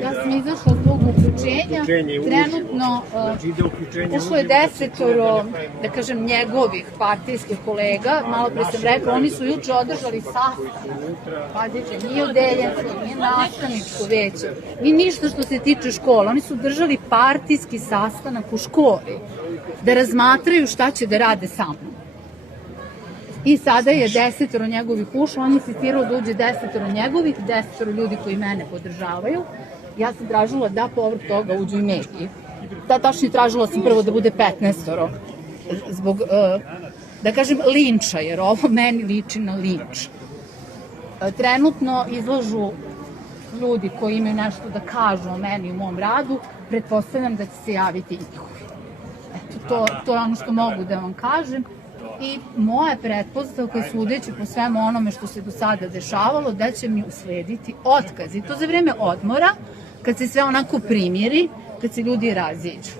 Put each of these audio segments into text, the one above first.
Ja sam izašla zbog uključenja. Trenutno ušlo je 10, da kažem, njegovih partijskih kolega. Malo pre sam rekla, oni su juče održali sastanak. Pazite, nije odeljenstvo, nije nastavničko veće, ni ništa što se tiče škola. Oni su držali partijski sastanak u školi da razmatraju šta će da rade sa mnom. I sada je 10 njegovih ušlo, on je insistirao da uđe 10 njegovih, 10 ljudi koji mene podržavaju. Ja sam tražila da povrh toga uđu i mediji. Tačnije tražila sam prvo da bude 15 zbog, da kažem, linča, jer ovo meni liči na linč. Trenutno izlažu ljudi koji imaju nešto da kažu o meni i u mom radu, pretpostavljam da će se javiti i njihovi. Eto, to je ono što mogu da vam kažem. I moja pretpostavka je, sudeći po svemu onome što se do sada dešavalo, da će mi uslediti otkaz. I to za vreme odmora, kad se sve onako primiri, kad se ljudi raziđu.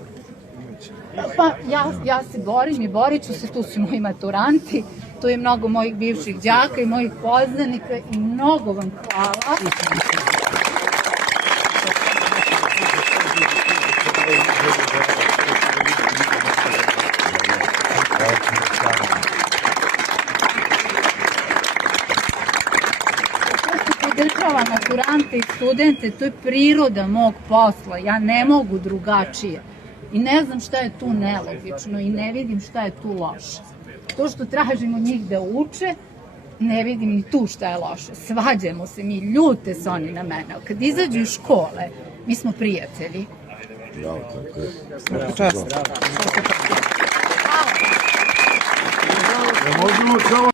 Pa ja se borim i borit ću se, tu su moji maturanti, tu je mnogo mojih bivših đaka i mojih poznanika i mnogo vam hvala. Podržava maturante i studente, to je priroda mog posla, ja ne mogu drugačije. I ne znam šta je tu nelogično i ne vidim šta je tu loše. To što tražim od njih da uče, ne vidim ni tu šta je loše. Svađamo se mi, ljute se oni na mene. Kad izađu iz škole, mi smo prijatelji. Bravo, tako je. Čast.